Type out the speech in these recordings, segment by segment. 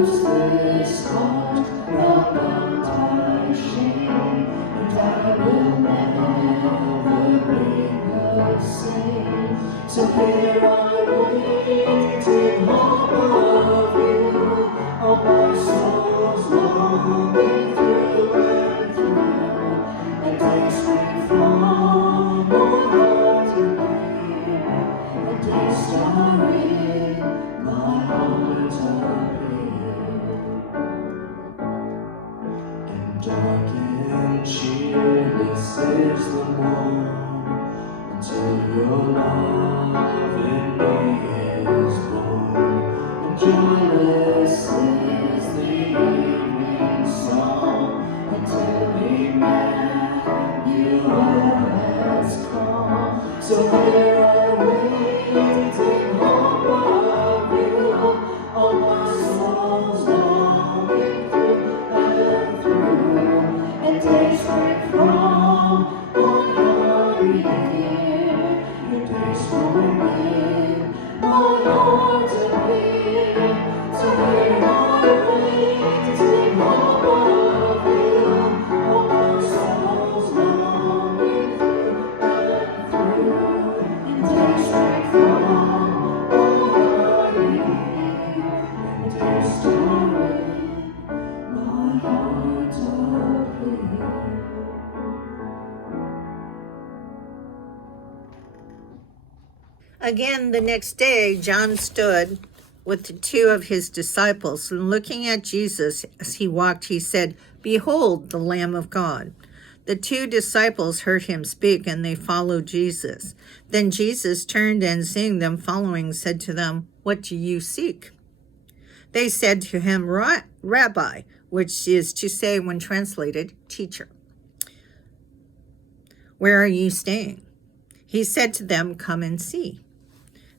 useless heart, not my shame, and I will never be the same. So here I wait in hope of you, all my soul's longing through and through, and taste me from your heart and here, and taste in my heart of you. And dark and cheerless is the morn, until your love in me is born, and joyless is the evening song, until Emmanuel has come. So here I wait in hope of you, all my soul's longing through and through, and taste right from my heart here, your taste from me, my heart to be. So here I wait in hope of you, all my soul's longing through and through, and taste right from my heart here, and taste my heart of you. Again, the next day, John stood with the two of his disciples, and looking at Jesus as he walked, he said, "Behold, the Lamb of God." The two disciples heard him speak, and they followed Jesus. Then Jesus turned and, seeing them following, said to them, "What do you seek?" They said to him, "Rabbi," which is to say, when translated, teacher, "where are you staying?" He said to them, "Come and see."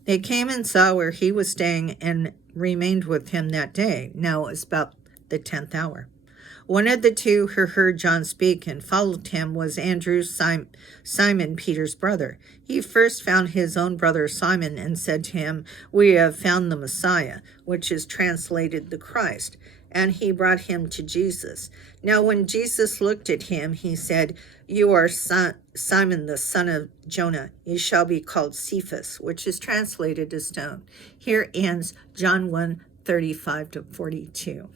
They came and saw where he was staying and remained with him that day. Now it was about the 10th hour. One of the two who heard John speak and followed him was Andrew, Simon Peter's brother. He first found his own brother Simon and said to him, "We have found the Messiah," which is translated the Christ. And he brought him to Jesus. Now when Jesus looked at him, he said, "You are Simon, the son of Jonah. You shall be called Cephas," which is translated as stone. Here ends John 1:35-42.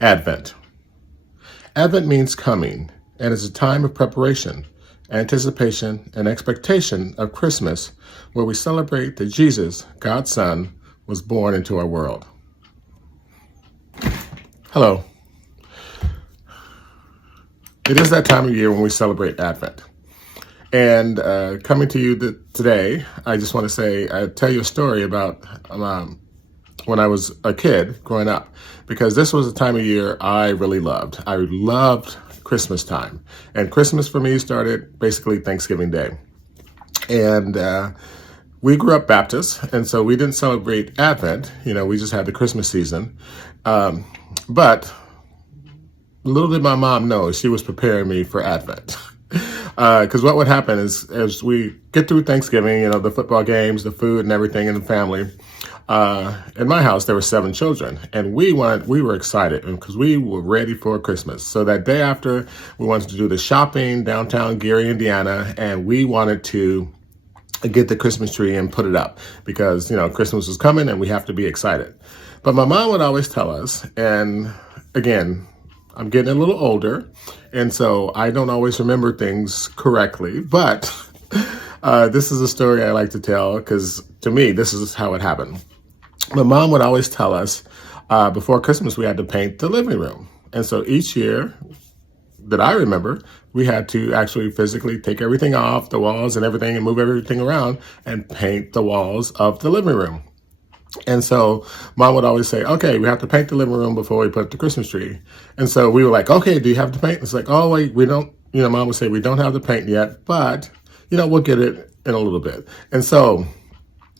Advent. Advent means coming, and is a time of preparation, anticipation, and expectation of Christmas, where we celebrate that Jesus, God's Son, was born into our world. Hello. It is that time of year when we celebrate Advent. And coming to you today, I just want to say, tell you a story about when I was a kid growing up, because this was a time of year I really loved. I loved Christmas time. And Christmas for me started basically Thanksgiving Day. And we grew up Baptist, and so we didn't celebrate Advent. We just had the Christmas season. But little did my mom know, she was preparing me for Advent. Because what would happen is, as we get through Thanksgiving, the football games, the food and everything in the family, in my house, there were 7 children, and we were excited because we were ready for Christmas. So that day after, we wanted to do the shopping downtown Gary, Indiana, and we wanted to get the Christmas tree and put it up because, Christmas was coming and we have to be excited. But my mom would always tell us, and again, I'm getting a little older, and so I don't always remember things correctly, but this is a story I like to tell because to me, this is how it happened. My mom would always tell us before Christmas, we had to paint the living room. And so each year that I remember, we had to actually physically take everything off the walls and everything and move everything around and paint the walls of the living room. And so mom would always say, "Okay, we have to paint the living room before we put the Christmas tree." And so we were like, "Okay, do you have the paint?" It's like, "Oh, wait, we don't," mom would say, "We don't have the paint yet, but, we'll get it in a little bit." And so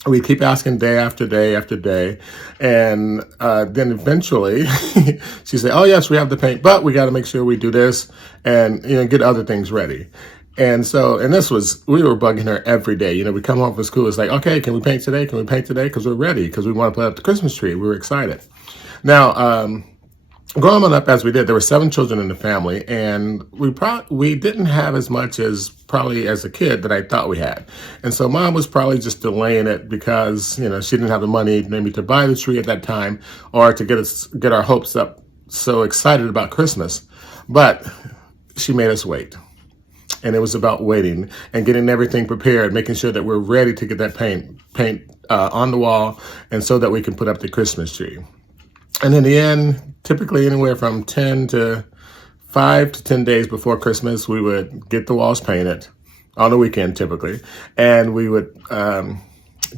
we keep asking day after day after day. And then eventually she said, "Oh, yes, we have the paint, but we got to make sure we do this and, get other things ready." And we were bugging her every day. You know, we come home from school, it's like, okay, can we paint today? Can we paint today? Because we're ready, because we want to put up the Christmas tree. We were excited. Now, growing up as we did, there were 7 children in the family, and we didn't have as much as probably as a kid that I thought we had. And so Mom was probably just delaying it because, you know, she didn't have the money maybe to buy the tree at that time, or to get our hopes up so excited about Christmas. But she made us wait. And it was about waiting and getting everything prepared, making sure that we're ready to get that paint on the wall, and so that we can put up the Christmas tree. And in the end, typically anywhere from 5 to 10 days before Christmas, we would get the walls painted on the weekend typically, and we would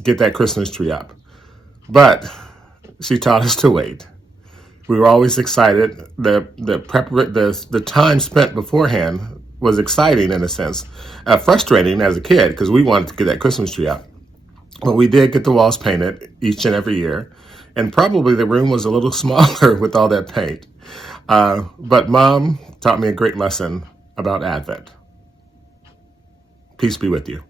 get that Christmas tree up. But she taught us to wait. We were always excited. The time spent beforehand was exciting in a sense, frustrating as a kid because we wanted to get that Christmas tree up. But we did get the walls painted each and every year, and probably the room was a little smaller with all that paint. But Mom taught me a great lesson about Advent. Peace be with you.